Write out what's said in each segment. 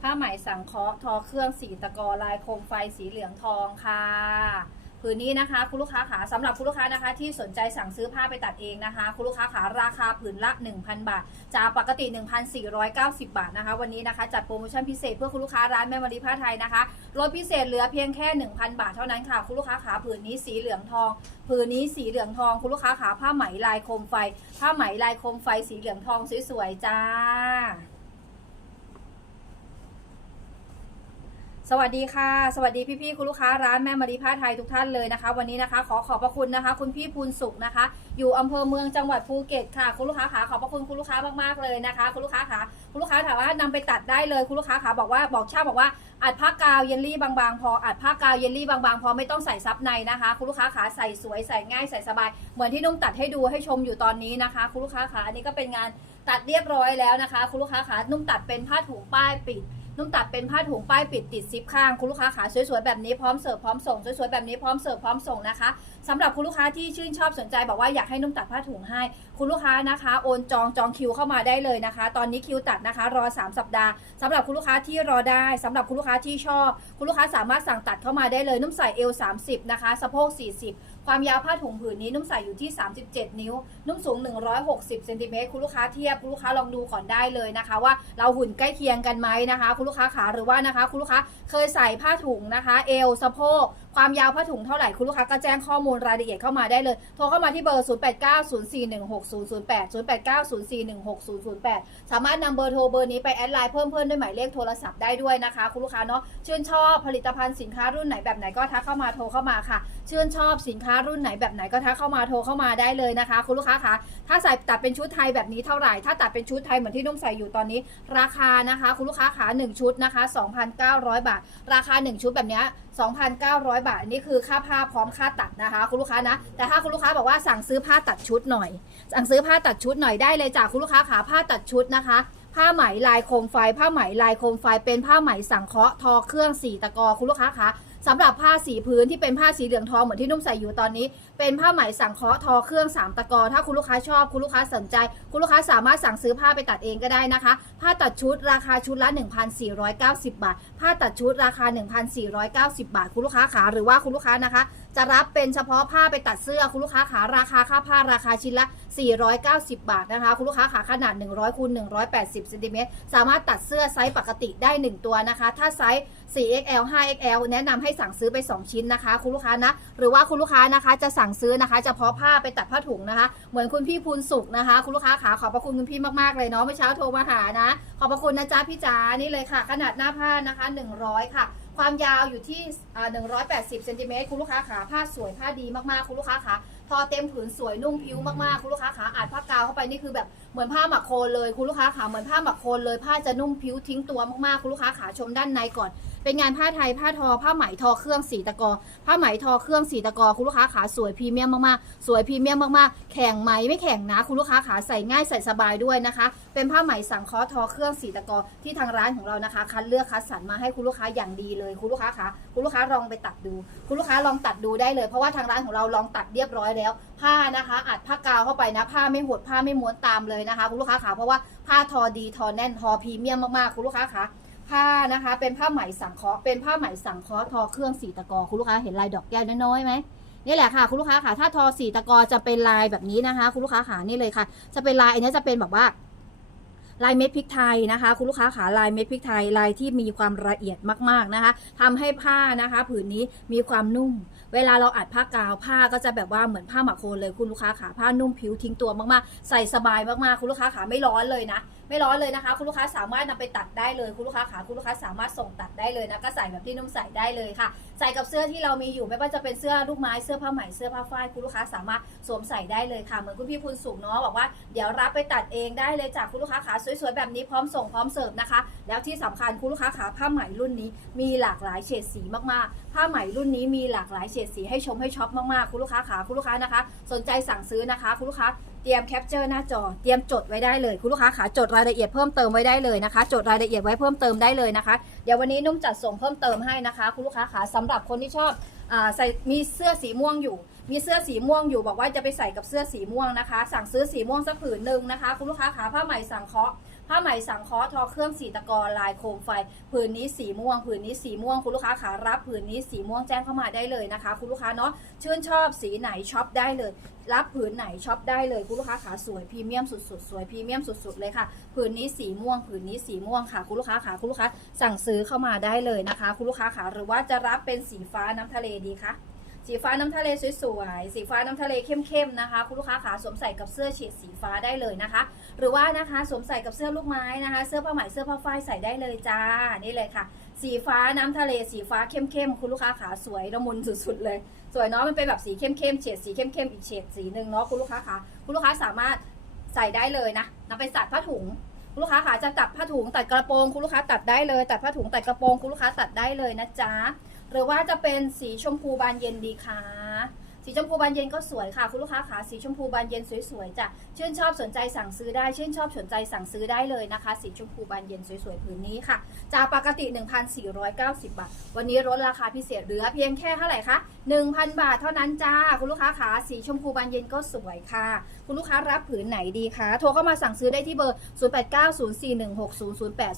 ผ้าไหมสังเคราะห์ทอเครื่องสีตะกอลายโคมไฟสีเหลืองทองค่ะผืนนี้นะคะคุณลูกค้าขาสำหรับคุณลูกค้านะคะ ที่สนใจสั่งซื้อผ้าไปตัดเองนะคะ คุณลูกค้าขาราคาผืนละ 1,000 บาทจากปกติ 1,490 บาทนะคะ วันนี้นะคะ จัดโปรโมชั่นพิเศษเพื่อคุณลูกค้าร้านแม่มารีผ้าไทยนะคะลดพิเศษเหลือเพียงแค่ 1,000 บาทเท่านั้นค่ะ คุณลูกค้าขาผืนนี้สีเหลืองทองผืนนี้สีเหลืองทอง คุณลูกค้าขาผ้าไหมลายโคมไฟ ผ้าไหมลายโคมไฟสีเหลืองทองสวยๆจ้า สวัสดีค่ะ สวัสดีพี่ๆคุณลูกค้าร้านแม่มารีผ้าไทยทุกท่านเลยนะคะ วันนี้นะคะ ขอขอบพระคุณนะคะ คุณพี่พูนสุขนะคะ อยู่อำเภอเมืองจังหวัดภูเก็ตค่ะ คุณลูกค้าขาขอบพระคุณคุณลูกค้ามากๆเลยนะคะ คุณลูกค้าขาคุณลูกค้าถามว่านำไปตัดได้เลยคุณลูกค้าขาบอกว่าบอกช่างบอกว่าอัดผ้ากาวเยลลี่บางๆ พออัดผ้ากาวเยลลี่บางๆ พอไม่ต้องใส่ซับในนะคะ คุณลูกค้าขาใส่สวยใส่ง่ายใส่สบาย เหมือนที่นุ่มตัดให้ดูให้ชมอยู่ตอนนี้นะคะ คุณลูกค้าขาอันนี้ก็เป็นงานตัดเรียบร้อยแล้วนะคะ คุณลูกค้าขานุ่มตัดเป็นผ้าถุงป้ายปิด นุ่มตัดเป็นผ้าถุงป้ายปิดติดซิปข้าง คุณลูกค้าขาสวยๆแบบนี้พร้อมเสิร์ฟพร้อมส่งสวยๆแบบนี้พร้อมเสิร์ฟพร้อมส่งนะคะสำหรับคุณลูกค้าที่ชื่นชอบสนใจบอกว่าอยากให้นุ่มตัดผ้าถุงให้ คุณลูกค้านะคะ โอนจองจองคิวเข้ามาได้เลยนะคะ ตอนนี้คิวตัดนะคะ รอ 3 สัปดาห์สำหรับคุณลูกค้าที่รอได้สำหรับคุณลูกค้าที่ชอบ คุณลูกค้าสามารถสั่งตัดเข้ามาได้เลย นุ่มใส่เอล30นะคะสะโพก40ความยาวผ้าถุงผืนนี้นุ่มใส่อยู่ที่ 37 นิ้ว นุ่มสูง 160เซนติเมตรคุณลูกค้าเทียบคุณลูกค้าลองดูก่อนได้เลยนะคะ ว่าเราหุ่นใกล้เคียงกันไหมนะคะ คุณลูกค้าขาหรือว่านะคะ คุณลูกค้าเคยใส่ผ้าถุงนะคะ เอวสะโพกความยาวผ้าถุงเท่าไหร่คุณลูกค้าก็แจ้งข้อมูลรายละเอียดเข้ามาได้เลย โทรเข้ามาที่เบอร์ 0890416008 0890416008 สามารถนำเบอร์โทรเบอร์นี้ไปแอดไลน์เพิ่มเพื่อนด้วยหมายเลขโทรศัพท์ได้ด้วยนะคะ คุณลูกค้าเนาะชื่นชอบผลิตภัณฑ์สินค้ารุ่นไหนแบบไหนก็ทักเข้ามาโทรเข้ามาค่ะ ชื่นชอบสินค้ารุ่นไหนแบบไหนก็ทักเข้ามาโทรเข้ามาได้เลยนะคะ คุณลูกค้าคะถ้าใส่ตัดเป็นชุดไทยแบบนี้เท่าไหร่ ถ้าตัดเป็นชุดไทยเหมือนที่นุ่มใส่อยู่ตอนนี้ ราคานะคะ คุณลูกค้าขา1ชุดนะคะ 2,900 บาท ราคา 1 ชุดแบบนี้ 2,900 บาท อันนี้คือค่าผ้าพร้อมค่าตัดนะคะ คุณลูกค้านะ แต่ถ้าคุณลูกค้าบอกว่าสั่งซื้อผ้าตัดชุดหน่อย สั่งซื้อผ้าตัดชุดหน่อยได้เลยจากคุณลูกค้าขาผ้าตัดชุดนะคะ ผ้าไหมลายโคมไฟ ผ้าไหมลายโคมไฟ เป็นผ้าไหมสังเคราะห์ทอเครื่องสีตะกอคุณลูกค้าคะสำหรับผ้าสีพื้นที่เป็นผ้าสีเหลืองทองเหมือนที่นุ่มใส่อยู่ตอนนี้ เป็นผ้าไหมสังเคราะห์ทอเครื่องสามตะกอ ถ้าคุณลูกค้าชอบคุณลูกค้าสนใจ คุณลูกค้าสามารถสั่งซื้อผ้าไปตัดเองก็ได้นะคะ ผ้าตัดชุดราคาชุดละ 1,490 บาท ผ้าตัดชุดราคา 1,490 บาท คุณลูกค้าขาหรือว่าคุณลูกค้านะคะ จะรับเป็นเฉพาะผ้าไปตัดเสื้อคุณลูกค้าขาราคาค่าผ้าราคาชิ้นละ 490 บาทนะคะ คุณลูกค้าขาขนาด 100คูณ180เซนติเมตรสามารถตัดเสื้อไซส์ปกติได้ 1 ตัวนะคะ ถ้าไซส์ 4XL 5XL แนะนำให้สั่งซื้อไป 2 ชิ้นนะคะ คุณลูกค้านะ หรือว่าคุณลูกค้านะคะจะสั่งซื้อนะคะเฉพาะผ้าไปตัดผ้าถุงนะคะ เหมือนคุณพี่พูนสุขนะคะ คุณลูกค้าขาขอบพระคุณคุณพี่มากๆเลยเนาะเมื่อเช้าโทรมาหานะ ขอบพระคุณนะจ๊ะพี่จ๋านี่เลยค่ะ ขนาดหน้าผ้านะคะ100 ค่ะ ความยาวอยู่ที่อ่า180เซนติเมตรคุณลูกค้าขาผ้าสวยผ้าดีมากๆคุณลูกค้าขาทอเต็มผืนสวยนุ่มผิวมากๆคุณลูกค้าขาอาจผ้ากาวเข้าไปนี่คือแบบเหมือนผ้าหมักโคลเลยคุณลูกค้าขาเหมือนผ้าหมักโคลเลยผ้าจะนุ่มผิวทิ้งตัวมากๆคุณลูกค้าขาชมด้านในก่อนเป็นงานผ้าไทยผ้าทอ ผ้าไหมทอเครื่องสีตะกอ ผ้าไหมทอเครื่องสีตะกอ คุณลูกค้าขาสวยพรีเมียมมากๆ สวยพรีเมียมมากๆ แข็งไหมไม่แข็งนะ คุณลูกค้าขาใส่ง่ายใส่สบายด้วยนะคะ เป็นผ้าไหมสังเคราะห์ทอเครื่องสีตะกอที่ทางร้านของเรานะคะ คัดเลือกคัดสรรมาให้คุณลูกค้าอย่างดีเลย คุณลูกค้าขาคุณลูกค้าลองไปตัดดู คุณลูกค้าลองตัดดูได้เลย เพราะว่าทางร้านของเราลองตัดเรียบร้อยแล้ว ผ้านะคะ อัดผ้ากาวเข้าไปนะ ผ้าไม่หดผ้าไม่ม้วนตามเลยนะคะ คุณลูกค้าขาเพราะว่าผ้าทอดีทอแน่นทอพรีเมียมมากๆ คุณลูกค้าขา ผ้านะคะเป็นผ้าไหมสังเคราะห์เป็นผ้าไหมสังเคราะห์ทอเครื่องสีตะกอคุณลูกค้าเห็นลายดอกแก้วน้อยๆไหมนี่แหละค่ะคุณลูกค้าค่ะถ้าทอสีตะกอจะเป็นลายแบบนี้นะคะ คุณลูกค้าขานี่เลยค่ะ จะเป็นลายอันนี้จะเป็นแบบว่า ลายเม็ดพริกไทยนะคะ คุณลูกค้าขาลายเม็ดพริกไทยลายที่มีความละเอียดมากๆนะคะทำให้ผ้านะคะ ผืนนี้มีความนุ่ม เวลาเราอัดผ้ากาวผ้าก็จะแบบว่าเหมือนผ้าหมักโคลนเลยคุณลูกค้าขาผ้านุ่มผิวทิ้งตัวมากๆ ใส่สบายมากๆ คุณลูกค้าขาไม่ร้อนเลยนะ ไม่ร้อนเลยนะคะ คุณลูกค้าสามารถนำไปตัดได้เลยคุณลูกค้าขาคุณลูกค้าสามารถส่งตัดได้เลยนะก็ใส่แบบที่นุ่มใส่ได้เลยค่ะ ใส่กับเสื้อที่เรามีอยู่ไม่ว่าจะเป็นเสื้อลูกไม้เสื้อผ้าไหมเสื้อผ้าฝ้ายคุณลูกค้าสามารถสวมใส่ได้เลยค่ะเหมือนคุณพี่พูนสุขเนาะบอกว่าเดี๋ยวรับไปตัดเองได้เลยจากคุณลูกค้าขาสวยๆแบบนี้พร้อมส่งพร้อมเสิร์ฟนะคะ แล้วที่สำคัญคุณลูกค้าขาผ้าไหมรุ่นนี้มีหลากหลายเฉดสีมากๆ ผ้าไหมรุ่นนี้มีหลากหลายเฉดสีให้ชมให้ช็อปมากๆคุณลูกค้าขาคุณลูกค้านะคะ สนใจสั่งซื้อนะคะคุณลูกค้า เตรียมแคปเจอร์หน้าจอ เตรียมจดไว้ได้เลยคุณลูกค้าขาจดรายละเอียดเพิ่มเติมไว้ได้เลยนะคะ จดรายละเอียดไว้เพิ่มเติมได้เลยนะคะ เดี๋ยววันนี้นุ่มจัดส่งเพิ่มเติมให้นะคะ คุณลูกค้าขาสำหรับคนที่ชอบใส่มีเสื้อสีม่วงอยู่ มีเสื้อสีม่วงอยู่บอกว่าจะไปใส่กับเสื้อสีม่วงนะคะ สั่งซื้อสีม่วงสักผืนหนึ่งนะคะ คุณลูกค้าขาผ้าใหม่สั่งเคาะ ผ้าไหมสังเคราะห์ทอเครื่องสีตะกอลายโคมไฟผืนนี้สีม่วงผืนนี้สีม่วงคุณลูกค้าขารับผืนนี้สีม่วงแจ้งเข้ามาได้เลยนะคะ คุณลูกค้าเนาะชื่นชอบสีไหนช็อปได้เลย รับผืนไหนช็อปได้เลยคุณลูกค้าขาสวยพรีเมียมสุดๆสวยพรีเมียมสุดๆเลยค่ะผืนนี้สีม่วงผืนนี้สีม่วงค่ะคุณลูกค้าขาคุณลูกค้าสั่งซื้อเข้ามาได้เลยนะคะ คุณลูกค้าขาหรือว่าจะรับเป็นสีฟ้าน้ำทะเลดีคะ สีฟ้าน้ำทะเลสวยๆ สีฟ้าน้ำทะเลเข้มๆนะคะ คุณลูกค้าขาสวมใส่กับเสื้อเฉดสีฟ้าได้เลยนะคะ หรือว่านะคะสวมใส่กับเสื้อลูกไม้นะคะ เสื้อผ้าไหมเสื้อผ้าฝ้ายใส่ได้เลยจ้า นี่เลยค่ะ สีฟ้าน้ำทะเลสีฟ้าเข้มๆ คุณลูกค้าขาสวยละมุนสุดๆเลย สวยเนาะมันเป็นแบบสีเข้มๆ เฉดสีเข้มๆ อีกเฉดสีหนึ่งเนาะคุณลูกค้าขาคุณลูกค้าสามารถใส่ได้เลยนะนำไปตัดผ้าถุงคุณลูกค้าขาจะตัดผ้าถุงตัดกระโปรงคุณลูกค้าตัดได้เลย ตัดผ้าถุงตัดกระโปรงคุณลูกค้าตัดได้เลยนะจ๊ะ หรือว่าจะเป็นสีชมพูบานเย็นดีคะ สีชมพูบานเย็นก็สวยค่ะ คุณลูกค้าขาสีชมพูบานเย็นสวยๆจ้ะชื่นชอบสนใจสั่งซื้อได้ ชื่นชอบสนใจสั่งซื้อได้เลยนะคะ สีชมพูบานเย็นสวยๆผืนนี้ค่ะจากปกติ 1,490 บาท วันนี้ลดราคาพิเศษเหลือเพียงแค่เท่าไหร่คะ1,000 บาทเท่านั้นจ้า คุณลูกค้าขาสีชมพูบานเย็นก็สวยค่ะ คุณลูกค้ารับผืนไหนดีคะโทรเข้ามาสั่งซื้อได้ที่เบอร์ 0890416008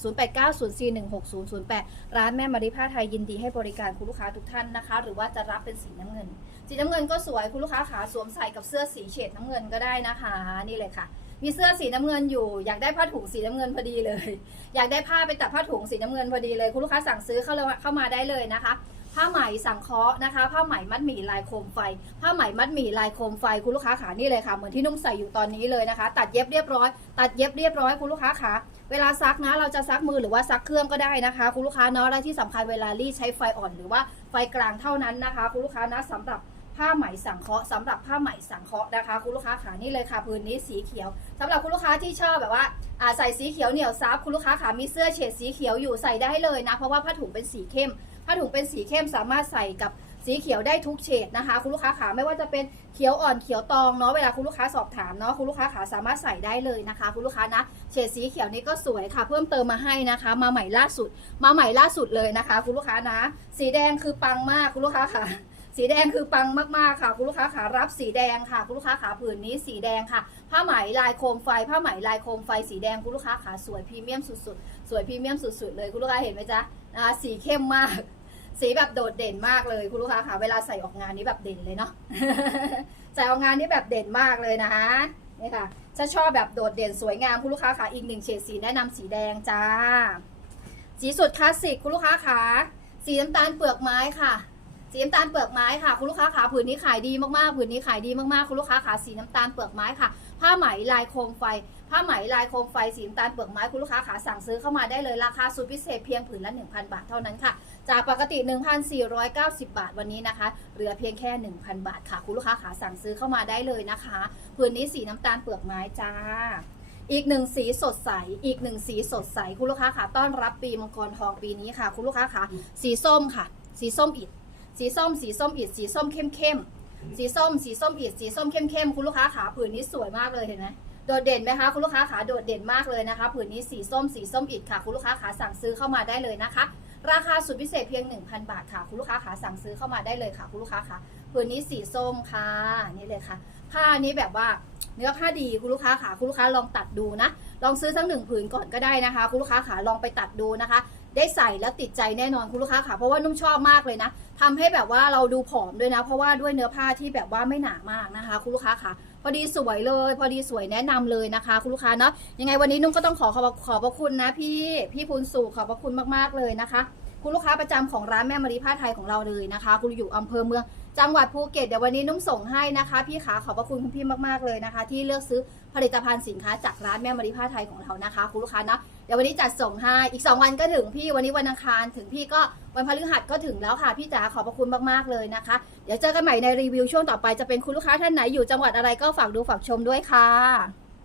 0890416008 ร้านแม่มาริผ้าไทยยินดีให้บริการคุณลูกค้าทุกท่านนะคะ หรือว่าจะรับเป็นสีน้ำเงิน สีน้ำเงินก็สวยคุณลูกค้าขาสวมใส่กับเสื้อสีเฉดน้ำเงินก็ได้นะคะ นี่เลยค่ะ มีเสื้อสีน้ำเงินอยู่ อยากได้ผ้าถุงสีน้ำเงินพอดีเลย อยากได้ผ้าไปตัดผ้าถุงสีน้ำเงินพอดีเลย คุณลูกค้าสั่งซื้อเข้าเลยเข้ามาได้เลยนะคะผ้าไหมสังเคราะห์นะคะ ผ้าไหมมัดหมี่ลายโคมไฟ ผ้าไหมมัดหมี่ลายโคมไฟคุณลูกค้าขานี่เลยค่ะ เหมือนที่นุ่มใส่อยู่ตอนนี้เลยนะคะ ตัดเย็บเรียบร้อย ตัดเย็บเรียบร้อยคุณลูกค้าขาเวลาซักนะ เราจะซักมือหรือว่าซักเครื่องก็ได้นะคะ คุณลูกค้าเนาะและที่สำคัญเวลารีดใช้ไฟอ่อนหรือว่าไฟกลางเท่านั้นนะคะ คุณลูกค้านะสำหรับ ผ้าไหมสังเคราะห์สำหรับผ้าไหมสังเคราะห์นะคะ คุณลูกค้าขานี่เลยค่ะพื้นนี้สีเขียวสำหรับคุณลูกค้าที่ชอบแบบว่าอ่าใส่สีเขียวเหนียวซับคุณลูกค้าขามีเสื้อเฉดสีเขียวอยู่ใส่ได้เลยนะ เพราะว่าผ้าถุงเป็นสีเข้ม ผ้าถุงเป็นสีเข้มสามารถใส่กับสีเขียวได้ทุกเฉดนะคะ คุณลูกค้าขาไม่ว่าจะเป็นเขียวอ่อนเขียวตองเนาะเวลาคุณลูกค้าสอบถามเนาะคุณลูกค้าขาสามารถใส่ได้เลยนะคะ คุณลูกค้านะเฉดสีเขียวนี้ก็สวยค่ะ เพิ่มเติมมาให้นะคะ มาใหม่ล่าสุด มาใหม่ล่าสุดเลยนะคะ คุณลูกค้านะ สีแดงคือปังมากคุณลูกค้าค่ะ สีแดงคือปังมากๆค่ะ คุณลูกค้าขารับสีแดงค่ะ คุณลูกค้าขาผืนนี้สีแดงค่ะ ผ้าไหมลายโคมไฟ ผ้าไหมลายโคมไฟสีแดงคุณลูกค้าขาสวยพรีเมียมสุดๆ สวยพรีเมียมสุดๆเลยคุณลูกค้าเห็นไหมจ๊ะนะคะสีเข้มมาก สีแบบโดดเด่นมากเลยคุณลูกค้าค่ะเวลาใส่ออกงานนี้แบบเด่นเลยเนาะใส่ออกงานนี้แบบเด่นมากเลยนะคะนี่ค่ะถ้าชอบแบบโดดเด่นสวยงามคุณลูกค้าขาอีกหนึ่งเฉดสีแนะนำสีแดงจ้า สีสุดคลาสสิกคุณลูกค้าขาสีน้ำตาลเปลือกไม้ค่ะ สีน้ำตาลเปลือกไม้ค่ะ คุณลูกค้าขาผืนนี้ขายดีมากๆผืนนี้ขายดีมากๆคุณลูกค้าขาสีน้ำตาลเปลือกไม้ค่ะ ผ้าไหมลายโคมไฟ ผ้าไหมลายโคมไฟสีน้ำตาลเปลือกไม้คุณลูกค้าขาสั่งซื้อเข้ามาได้เลยราคาสุดพิเศษเพียงผืนละ1,000 บาทเท่านั้นค่ะ จากปกติ 1,490 บาทวันนี้นะคะเหลือเพียงแค่ 1,000 บาทค่ะ คุณลูกค้าขาสั่งซื้อเข้ามาได้เลยนะคะผืนนี้สีน้ำตาลเปลือกไม้จ้าอีกหนึ่งสีสดใส อีกหนึ่งสีสดใส คุณลูกค้าขาต้อนรับปีมังกรทองปีนี้ค่ะ คุณลูกค้าขาสีส้มค่ะ สีส้มอิด สีส้ม สีส้มอิดสีส้มเข้มเข้มสีส้ม สีส้มอิดสีส้มเข้มเข้มคุณลูกค้าขาผืนนี้สวยมากเลยเห็นไหมโดดเด่นไหมคะคุณลูกค้าขาโดดเด่นมากเลยนะคะผืนนี้สีส้มสีส้มอิดค่ะ คุณลูกค้าขาสั่งซื้อเข้ามาได้เลยนะคะ ราคาสุดพิเศษเพียง 1,000 บาทค่ะ คุณลูกค้าขาสั่งซื้อเข้ามาได้เลยค่ะ คุณลูกค้าขาผืนนี้สีส้มค่ะนี่เลยค่ะ ผ้านี้แบบว่าเนื้อผ้าดีคุณลูกค้าขาคุณลูกค้าลองตัดดูนะ ลองซื้อสักหนึ่งผืนก่อนก็ได้นะคะ คุณลูกค้าขาลองไปตัดดูนะคะ ได้ใส่แล้วติดใจแน่นอนคุณลูกค้าค่ะ เพราะว่านุ่มชอบมากเลยนะทำให้แบบว่าเราดูผอมด้วยนะ เพราะว่าด้วยเนื้อผ้าที่แบบว่าไม่หนามากนะคะ คุณลูกค้าค่ะ พอดีสวยเลย พอดีสวยแนะนำเลยนะคะ คุณลูกค้าเนาะยังไงวันนี้นุ่มก็ต้องขอขอบขอบพระคุณนะพี่พี่พูนสู่ขอบพระคุณมากๆเลยนะคะ คุณลูกค้าประจำของร้านแม่มารีผ้าไทยของเราเลยนะคะ คุณอยู่อำเภอเมือง จังหวัดภูเก็ตเดี๋ยววันนี้นุ่มส่งให้นะคะ พี่ขาขอบพระคุณคุณพี่มากๆเลยนะคะ ที่เลือกซื้อผลิตภัณฑ์สินค้าจากร้านแม่มาริผ้าไทยของเรานะคะคุณลูกค้านะเดี๋ยววันนี้จัดส่งให้อีก 2 วันก็ถึงพี่วันนี้วันอังคารถึงพี่ก็วันพฤหัสก็ถึงแล้วค่ะพี่จ๋าขอบพระคุณมากๆเลยนะคะ เดี๋ยวเจอกันใหม่ในรีวิวช่วงต่อไปจะเป็นคุณลูกค้าท่านไหนอยู่จังหวัดอะไรก็ฝากดูฝากชมด้วยค่ะ